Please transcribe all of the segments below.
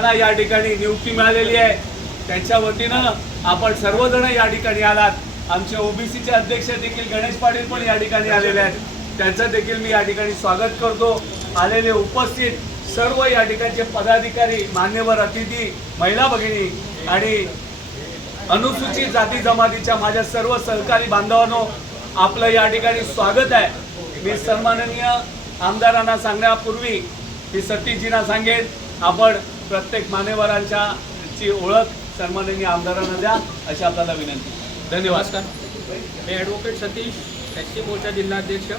ज्यांना या ठिकाणी नियुक्ती मिळालेली आहे. त्यांच्या वतीनं आपण सर्वजण या ठिकाणी आलात. आमचे ओबीसीचे अध्यक्ष देखील गणेश पाटील पण या ठिकाणी आलेले आहेत. त्यांचं देखील मी या ठिकाणी स्वागत करतो. आलेले उपस्थित सर्व या ठिकाणचे पदाधिकारी मान्यवर अतिथी महिला भगिनी आणि अनुसूचित जाती जमातीच्या माझ्या सर्व सहकारी बांधवांनो आपलं या ठिकाणी स्वागत आहे. मी सन्माननीय आमदारांना सांगण्यापूर्वी मी सतीशजींना सांगेन आपण प्रत्येक मान्यवरांच्या ची ओळख सन्माननीय आमदारांना द्या अशी आपल्याला विनंती. धन्यवाद. सर मी ॲडव्होकेट सतीश एस सी मोर्चा जिल्हाध्यक्ष.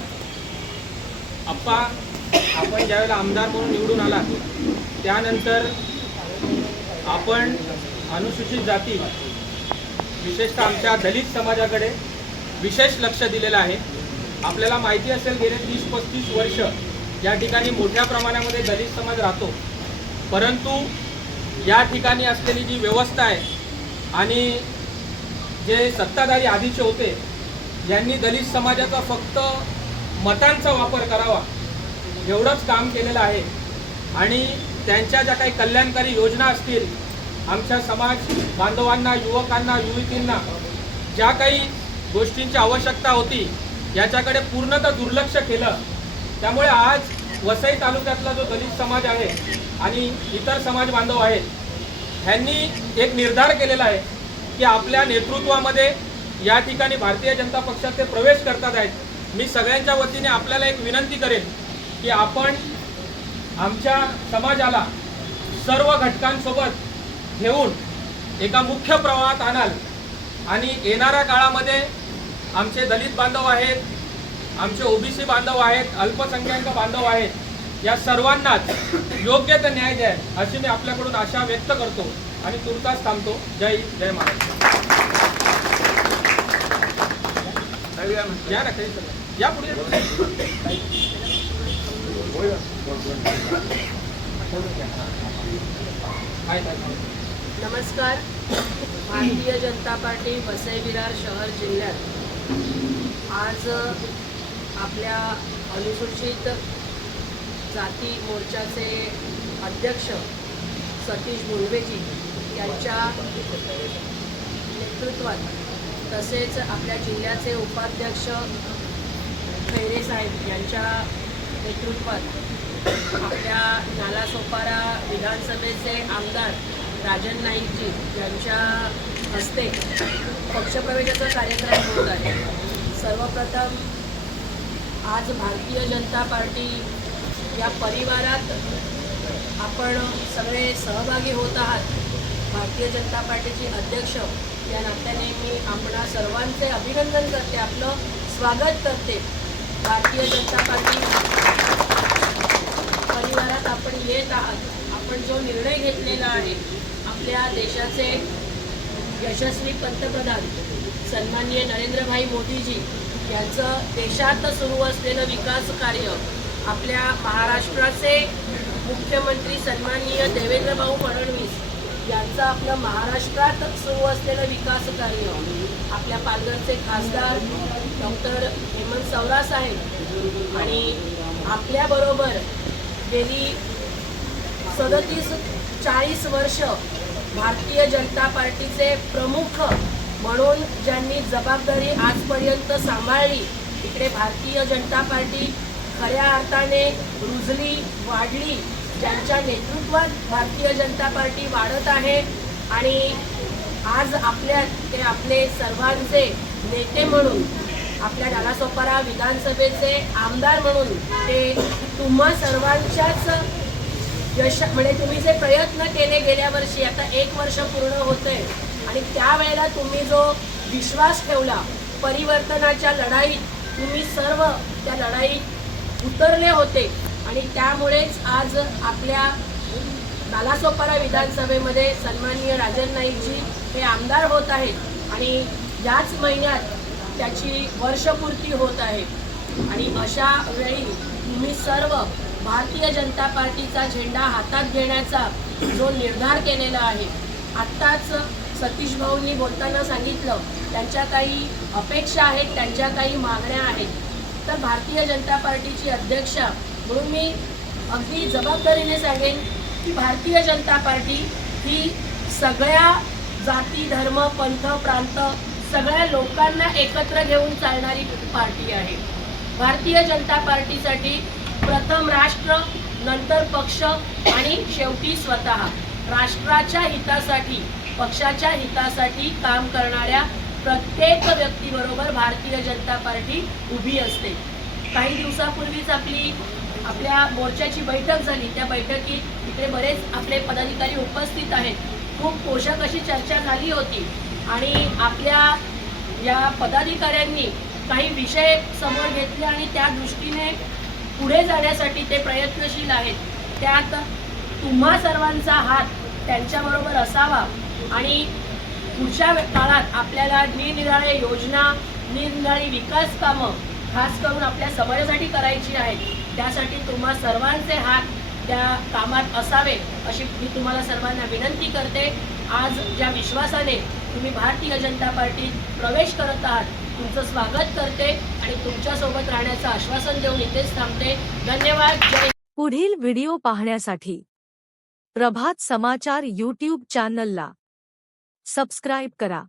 आप्पा आपण ज्यावेळेला आमदार म्हणून निवडून आला त्यानंतर आपण अनुसूचित जाती विशेषतः आमच्या दलित समाजाकडे विशेष लक्ष दिलेलं आहे. आपल्याला माहिती असेल गेले तीस पस्तीस वर्ष या ठिकाणी मोठ्या प्रमाणामध्ये दलित समाज राहतो. परंतु या ठिकाणी असलेली जी व्यवस्था आहे आणि जे सत्ताधारी आधीचे होते यांनी दलित समाजाचा फक्त मतांचा वापर करावा एवढंच काम केलेलं आहे. आणि त्यांच्या ज्या काही कल्याणकारी योजना असतील आमच्या समाज बांधवांना युवकांना युवतींना ज्या काही गोष्टींची आवश्यकता होती याच्याकडे पूर्णतः दुर्लक्ष केलं. त्यामुळे आज वसई तालुक्यातला जो दलित समाज आहे आणि इतर समाज बांधव आहेत ह्यांनी एक निर्धार केलेला आहे की आपल्या नेतृत्वामध्ये या ठिकाणी भारतीय जनता पक्षात ते प्रवेश करतात आहेत. मी सगळ्यांच्या वतीने आपल्याला एक विनंती करेन की आपण आमच्या समाजाला सर्व घटकांसोबत घेऊन एका मुख्य प्रवाहात आणाल. आणि येणाऱ्या काळामध्ये आमचे दलित बांधव आहेत आमचे ओबीसी बांधव आहेत अल्पसंख्याक बांधव आहेत. या सर्वांनाच योग्य ते न्याय द्या अशी मी आपल्याकडून आशा व्यक्त करतो आणि तुर्तास थांबतो. जय जय महाराष्ट्र. या ना काही या पुढे. नमस्कार. भारतीय जनता पार्टी वसई विरार शहर जिल्ह्यात आज आपल्या अनुसूचित जाती मोर्चाचे अध्यक्ष सतीश मुंडवेजी यांच्या नेतृत्वात तसेच आपल्या जिल्ह्याचे उपाध्यक्ष खैरे साहेब यांच्या नेतृत्वात आपल्या नालासोपारा विधानसभेचे आमदार राजन नाईकजी यांच्या हस्ते पक्षप्रवेशाचा कार्यक्रम होत आहे. सर्वप्रथम आज भारतीय जनता पार्टी या परिवारात आपण सगळे सहभागी होत आहात. भारतीय जनता पार्टीचे अध्यक्ष या नात्याने मी आपणा सर्वांचे अभिनंदन करते आपलं स्वागत करते. भारतीय जनता पार्टी परिवारात आपण येत आहात. आपण जो निर्णय घेतलेला आहे आपल्या देशाचे यशस्वी पंतप्रधान सन्माननीय नरेंद्रभाई मोदीजी यांचं देशात सुरू असलेलं विकास कार्य आपल्या महाराष्ट्राचे मुख्यमंत्री सन्माननीय देवेंद्रभाऊ फडणवीस यांचं आपलं महाराष्ट्रात सुरू असलेलं विकास कार्य आपल्या पालघरचे खासदार डॉक्टर हेमंत सवरा साहेब आणि आपल्याबरोबर गेली सदतीस चाळीस वर्ष भारतीय जनता पार्टीचे प्रमुख म्हणून ज्यांनी जबाबदारी आजपर्यंत सांभाळली इकडे भारतीय जनता पार्टी खऱ्या अर्थाने रुजली वाढली. ज्यांच्या नेतृत्वात भारतीय जनता पार्टी वाढत आहे आणि आज आपल्या ते आपले सर्वांचे नेते म्हणून आपल्या नालासोपारा विधानसभेचे आमदार म्हणून ते तुम्हा सर्वांच्याच यश म्हणजे तुम्ही जे प्रयत्न केले गेल्या वर्षी आता एक वर्ष पूर्ण होतंय. आणि त्यावेळेला तुम्ही जो विश्वास ठेवला परिवर्तनाच्या लढाईत तुम्ही सर्व त्या लढाईत उतरले होते. आणि त्यामुळेच आज आपल्या नालासोपारा विधानसभेमध्ये सन्माननीय राजन नाईकजी हे आमदार होत आहेत. आणि याच महिन्यात त्याची वर्षपूर्ती होत आहे. आणि अशा वेळी तुम्ही सर्व भारतीय जनता पार्टीचा झेंडा हातात घेण्याचा जो निर्धार केलेला आहे आत्ताच सतीश भाऊंनी बोलताना सांगितलं त्यांच्या काही अपेक्षा आहेत त्यांच्या काही मागण्या आहेत. तर भारतीय जनता पार्टीची अध्यक्षा म्हणून मी अगदी जबाबदारीने सांगेन की भारतीय जनता पार्टी ही सगळ्या जाती धर्म पंथ प्रांत सगळ्या लोकांना एकत्र घेऊन चालणारी पार्टी आहे. भारतीय जनता पार्टीसाठी प्रथम राष्ट्र नंतर पक्ष आणि शेवटी स्वतः. राष्ट्राच्या हितासाठी पक्षाच्या हितासाठी काम करणाऱ्या प्रत्येक व्यक्तीबरोबर भारतीय जनता पार्टी उभी असते. काही दिवसापूर्वीच आपली आपल्या मोर्चाची बैठक झाली. त्या बैठकीत इकडे बरेच आपले पदाधिकारी उपस्थित आहेत. खूप पोषक अशी चर्चा झाली होती. आणि आपल्या या पदाधिकाऱ्यांनी काही विषय समोर घेतले आणि त्या दृष्टीने पुढे जाण्यासाठी ते प्रयत्नशील आहेत. त्यात तुम्हा सर्वांचा हात त्यांच्याबरोबर असावा. आणि पुढच्या काळात आपल्याला निरनिराळ्या योजना निरनिराळी विकास कामं खास करून आपल्या समाजासाठी करायची आहेत त्यासाठी तुम्हा सर्वांचे हात त्या कामात असावे अशी मी तुम्हाला सर्वांना विनंती करते. आज ज्या विश्वासाने तुम्ही भारतीय जनता पार्टीत प्रवेश करत आहात तुमचं स्वागत करते आणि तुमच्यासोबत राहण्याचं आश्वासन देऊन इथेच थांबते. धन्यवाद. जय पुढील व्हिडिओ पाहण्यासाठी प्रभात समाचार यूट्यूब चॅनलला सबस्क्राईब करा.